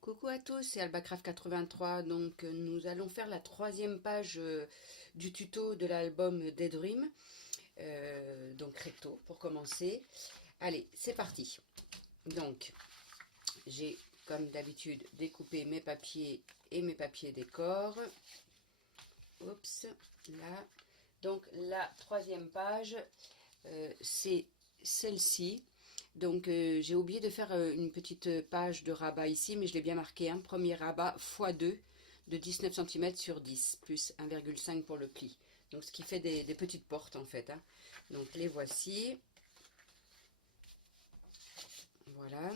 Coucou à tous, c'est Albacraft83. Donc, nous allons faire la troisième page du tuto de l'album Daydream. Donc, recto pour commencer. Allez, c'est parti. Donc, j'ai comme d'habitude découpé mes papiers et mes papiers décor. Oups, là. Donc, la troisième page, c'est celle-ci. Donc j'ai oublié de faire une petite page de rabat ici, mais je l'ai bien marqué, hein. Premier rabat x2 de 19 cm sur 10, plus 1,5 pour le pli. Donc ce qui fait des petites portes en fait, hein. Donc les voici. Voilà.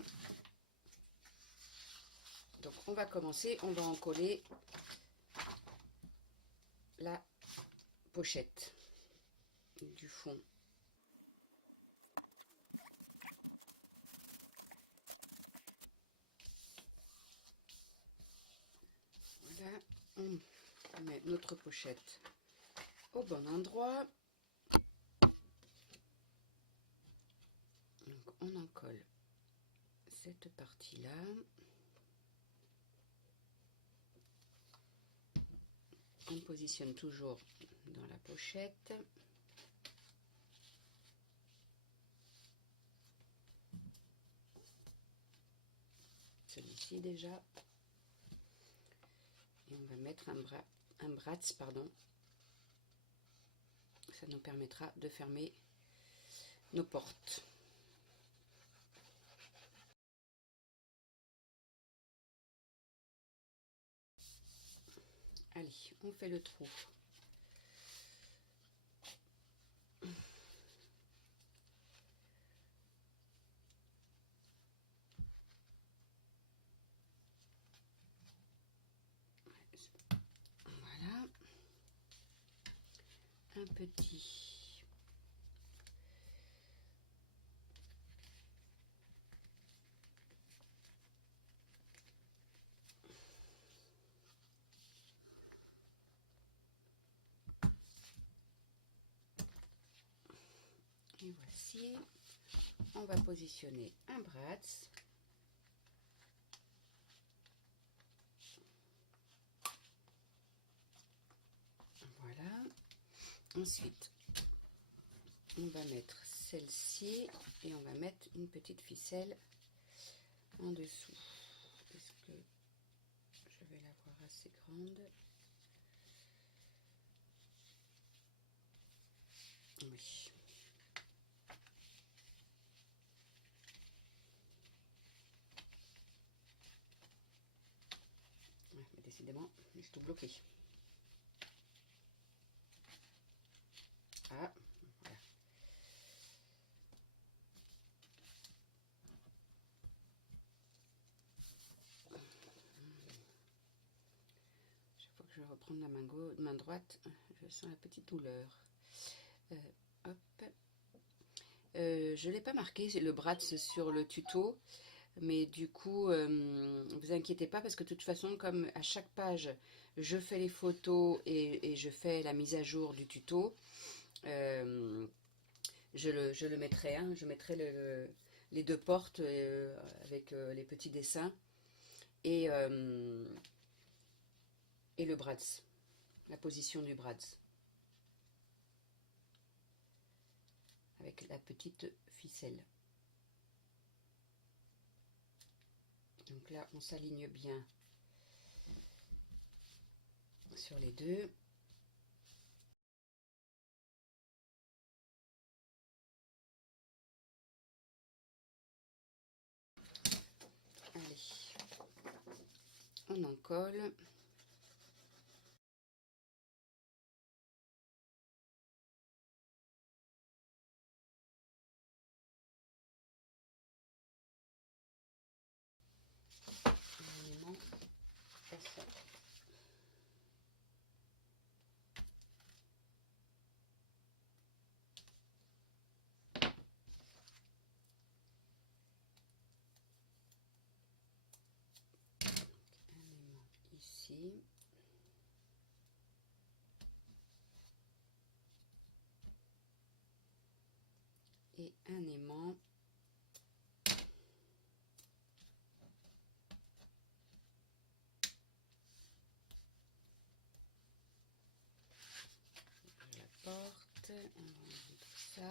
Donc on va commencer, on va en coller la pochette du fond. Voilà, on met notre pochette au bon endroit. Donc on en colle cette partie-là. On positionne toujours dans la pochette. Celui-ci déjà. Et on va mettre un bratz, pardon. Ça nous permettra de fermer nos portes. Allez, on fait le trou. Voilà. Un petit. Et voici. On va positionner un bratz. Voilà. Ensuite, on va mettre celle-ci et on va mettre une petite ficelle en dessous. Est-ce que je vais la voir assez grande? Oui. Ouais, mais décidément, je suis tout bloqué. Ah, voilà. Chaque fois que je vais reprendre la main droite, je sens la petite douleur. Hop. Je ne l'ai pas marqué, le bratz sur le tuto, mais du coup, vous inquiétez pas parce que de toute façon, comme à chaque page, je fais les photos et je fais la mise à jour du tuto, je le mettrai, hein, je mettrai les deux portes avec les petits dessins et le bratz, la position du bratz, avec la petite ficelle. Donc là, on s'aligne bien sur les deux. Allez, on en colle. Élément, ça. Un aimant ici. Et un aimant On va enlever tout ça.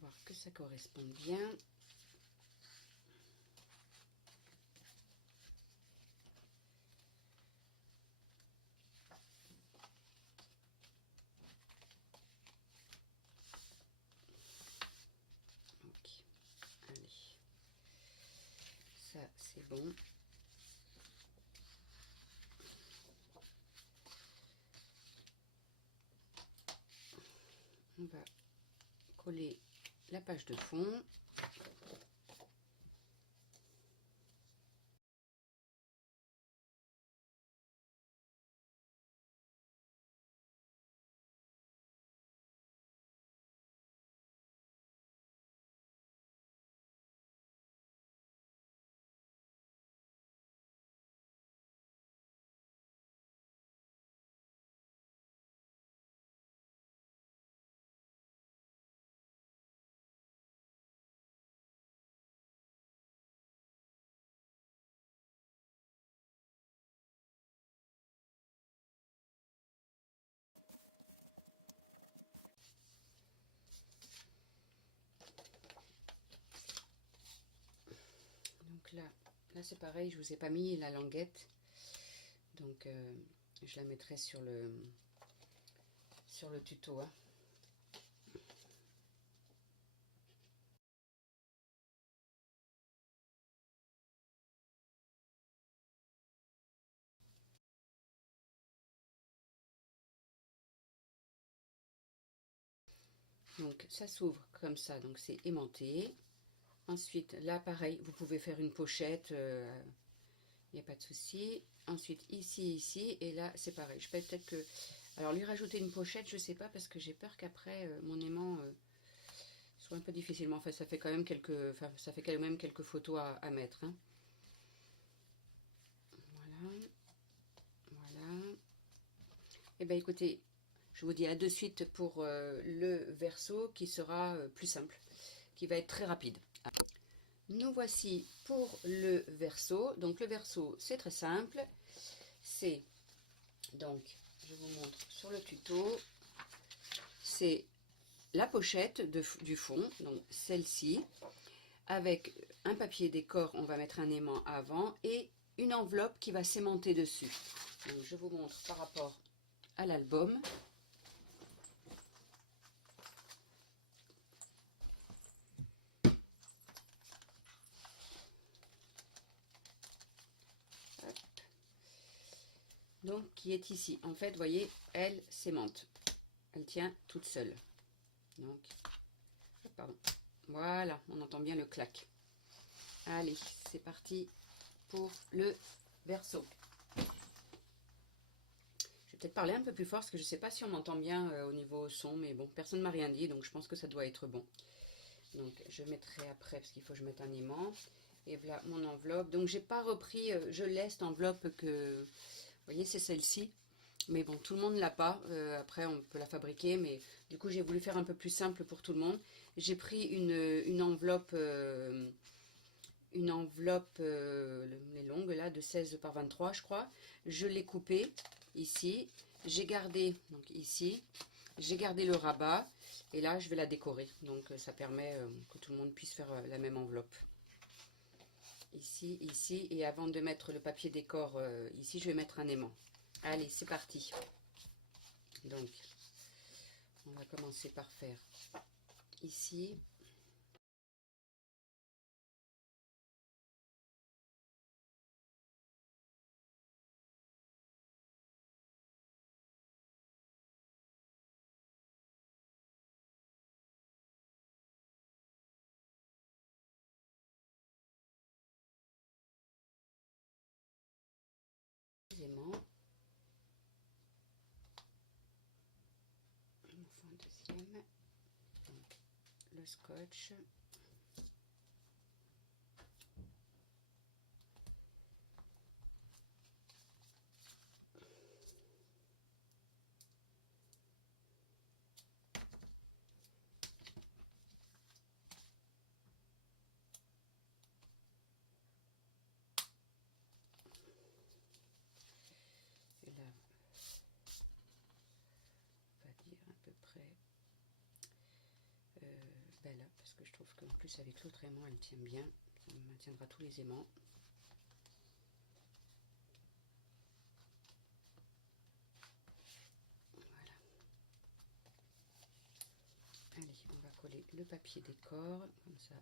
Voir que ça corresponde bien. Ok, allez, ça c'est bon. On va coller la page de fond. Donc là c'est pareil, je vous ai pas mis la languette, donc je la mettrai sur le tuto. Hein. Donc ça s'ouvre comme ça, donc c'est aimanté. Ensuite là pareil, vous pouvez faire une pochette, il n'y a pas de souci. Ensuite ici, et là c'est pareil. Je peux peut-être que... Alors lui rajouter une pochette, je sais pas, parce que j'ai peur qu'après mon aimant soit un peu difficilement. Enfin ça fait quand même quelques photos à mettre. Hein. Voilà. Et bien écoutez, je vous dis à de suite pour le verso qui sera plus simple, qui va être très rapide. Nous voici pour le verso. Donc le verso c'est très simple. C'est, donc je vous montre sur le tuto, c'est la pochette du fond, donc celle-ci, avec un papier décor, on va mettre un aimant avant, et une enveloppe qui va s'aimanter dessus. Donc je vous montre par rapport à l'album. Donc qui est ici. En fait, vous voyez, elle s'aimante. Elle tient toute seule. Donc, pardon. Voilà, on entend bien le clac. Allez, c'est parti pour le verso. Je vais peut-être parler un peu plus fort parce que je ne sais pas si on m'entend bien au niveau son, mais bon, personne ne m'a rien dit, donc je pense que ça doit être bon. Donc, je mettrai après parce qu'il faut que je mette un aimant. Et voilà mon enveloppe. Donc, j'ai pas repris, je laisse l'enveloppe que... Vous voyez, c'est celle-ci. Mais bon, tout le monde ne l'a pas. Après, on peut la fabriquer. Mais du coup, j'ai voulu faire un peu plus simple pour tout le monde. J'ai pris une enveloppe... les longues là, de 16 par 23, je crois. Je l'ai coupée ici. J'ai gardé, donc ici, j'ai gardé le rabat. Et là, je vais la décorer. Donc, ça permet que tout le monde puisse faire la même enveloppe. Ici, ici. Et avant de mettre le papier décor ici, je vais mettre un aimant. Allez, c'est parti. Donc, on va commencer par faire ici. Aimant. On en fait un deuxième. Donc, le scotch. celle-là, parce que je trouve qu'en plus avec l'autre aimant, elle tient bien. Ça maintiendra tous les aimants. Voilà. Allez, on va coller le papier décor, comme ça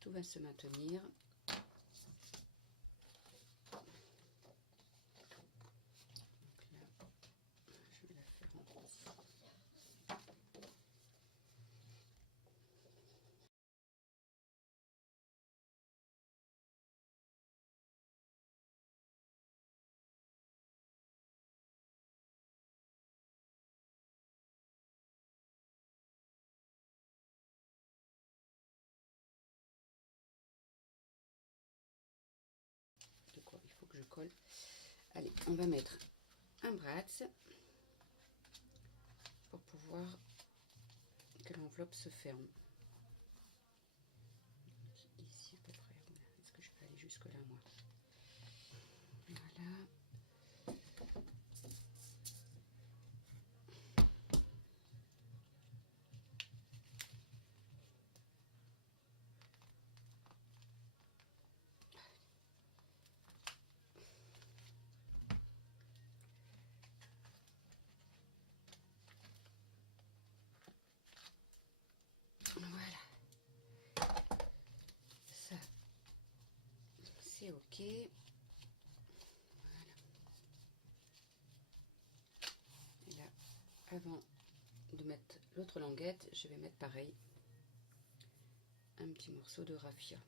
tout va se maintenir. De quoi il faut que je colle. Allez, on va mettre un bratz pour pouvoir que l'enveloppe se ferme. Ici à peu près. Est-ce que je peux aller jusque là moi? Voilà. Voilà. Ça, c'est ok. Voilà. Et là, avant de mettre l'autre languette, je vais mettre pareil un petit morceau de raffia.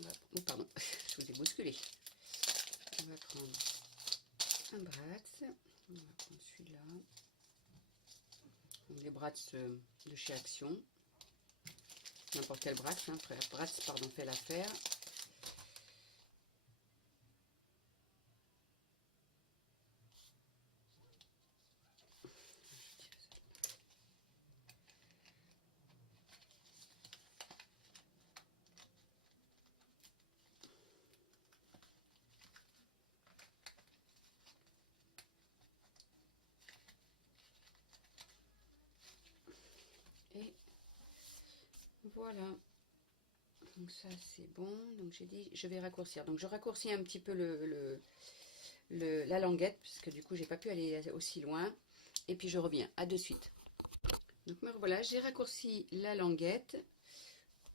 Voilà. Oh, pardon, je vous ai bousculé. On va prendre un bratz. On va prendre celui-là. Les bratz de chez Action. N'importe quel bratz, hein, bratz, pardon, fait l'affaire. Et voilà. Donc ça c'est bon. Donc j'ai dit je vais raccourcir. Donc je raccourcis un petit peu la languette, parce que du coup j'ai pas pu aller aussi loin. Et puis je reviens. À de suite. Donc me voilà, j'ai raccourci la languette.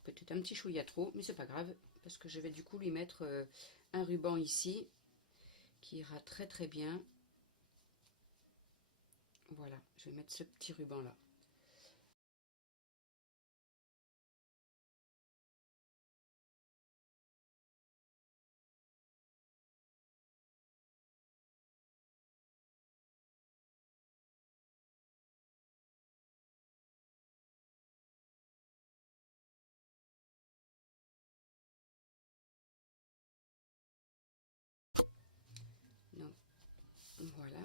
Peut-être un petit chouïa trop, mais c'est pas grave, parce que je vais du coup lui mettre un ruban ici, qui ira très très bien. Voilà, je vais mettre ce petit ruban là. Donc, voilà.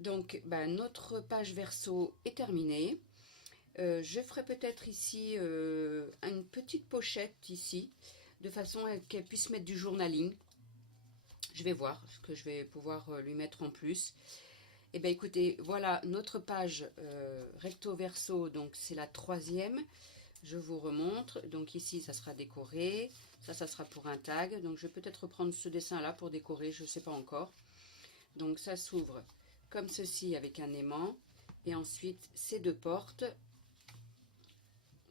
Donc, bah, notre page verso est terminée. Je ferai peut-être ici une petite pochette ici, de façon à qu'elle puisse mettre du journaling. Je vais voir ce que je vais pouvoir lui mettre en plus. Et bien écoutez, voilà notre page recto verso, donc c'est la 3e. Je vous remontre. Donc ici, ça sera décoré. Ça sera pour un tag. Donc je vais peut-être reprendre ce dessin-là pour décorer, je ne sais pas encore. Donc ça s'ouvre comme ceci avec un aimant. Et ensuite, ces deux portes.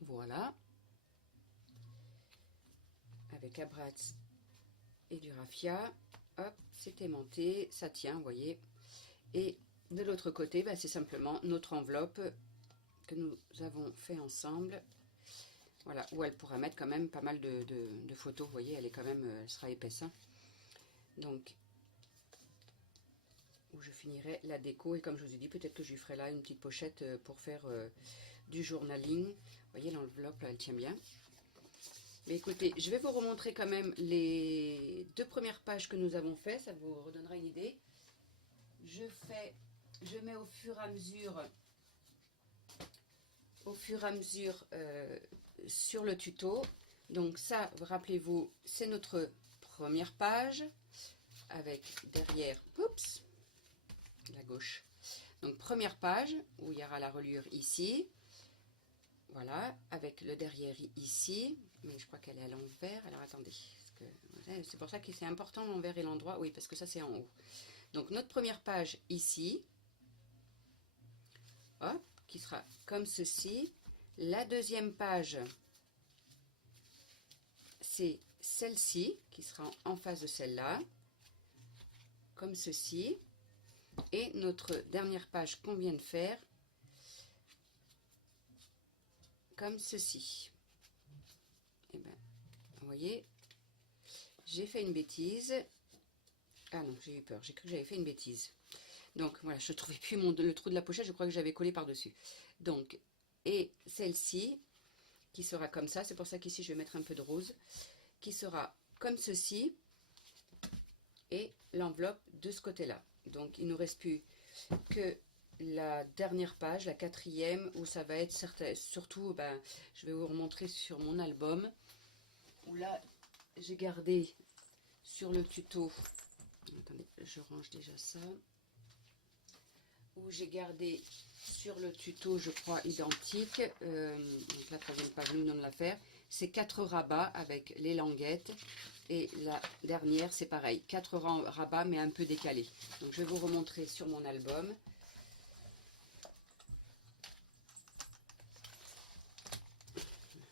Voilà. Avec un bratz et du raffia. Hop, c'est aimanté. Ça tient, vous voyez. Et de l'autre côté, bah, c'est simplement notre enveloppe que nous avons fait ensemble. Voilà, où elle pourra mettre quand même pas mal de photos. Vous voyez, elle est quand même, elle sera épaisse. Hein. Donc, où je finirai la déco. Et comme je vous ai dit, peut-être que je lui ferai là une petite pochette pour faire du journaling. Vous voyez, l'enveloppe, là, elle tient bien. Mais écoutez, je vais vous remontrer quand même les 2 premières pages que nous avons fait. Ça vous redonnera une idée. Je mets au fur et à mesure sur le tuto. Donc ça, rappelez-vous, c'est notre première page avec derrière, oups, la gauche. Donc première page où il y aura la reliure ici. Voilà, avec le derrière ici, mais je crois qu'elle est à l'envers. Alors attendez, c'est pour ça que c'est important l'envers et l'endroit. Oui, parce que ça c'est en haut. Donc notre première page ici, hop, qui sera comme ceci. La deuxième page, c'est celle-ci, qui sera en face de celle-là, comme ceci. Et notre dernière page qu'on vient de faire, comme ceci. Et ben, vous voyez, j'ai fait une bêtise. Ah non, j'ai eu peur, j'ai cru que j'avais fait une bêtise. Donc voilà, je ne trouvais plus le trou de la pochette, je crois que j'avais collé par-dessus. Donc, et celle-ci, qui sera comme ça, c'est pour ça qu'ici je vais mettre un peu de rose, qui sera comme ceci, et l'enveloppe de ce côté-là. Donc il ne nous reste plus que la dernière page, la quatrième, où ça va être surtout, ben, je vais vous remontrer sur mon album, où là j'ai gardé sur le tuto, attendez, je range déjà ça, où j'ai gardé sur le tuto, je crois, identique, donc la troisième page, nous venons de la faire, c'est 4 rabats avec les languettes, et la dernière, c'est pareil, 4 rabats, mais un peu décalés. Donc je vais vous remontrer sur mon album.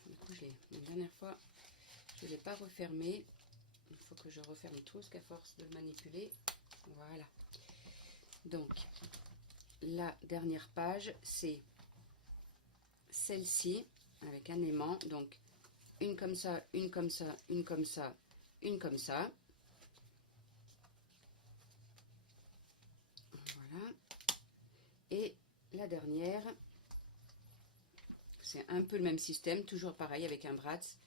Du coup, la dernière fois, je ne l'ai pas refermé. Il faut que je referme tout, parce qu'à force de le manipuler, voilà. Donc, la dernière page, c'est celle-ci, avec un aimant. Donc, une comme ça, une comme ça, une comme ça, une comme ça. Voilà. Et la dernière, c'est un peu le même système, toujours pareil avec un bratz.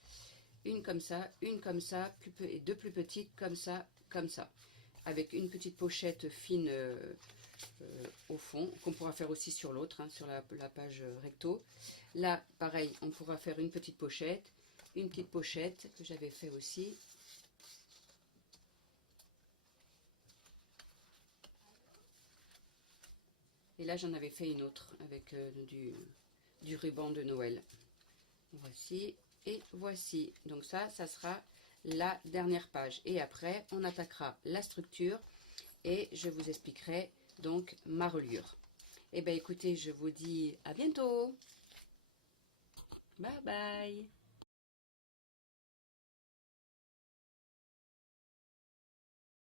Une comme ça, et deux plus petites comme ça, avec une petite pochette fine au fond, qu'on pourra faire aussi sur l'autre, hein, sur la page recto. Là, pareil, on pourra faire une petite pochette que j'avais fait aussi. Et là, j'en avais fait une autre avec du ruban de Noël. Voici et voici. Donc ça sera la dernière page. Et après, on attaquera la structure et je vous expliquerai donc ma reliure. Et bien écoutez, je vous dis à bientôt. Bye bye.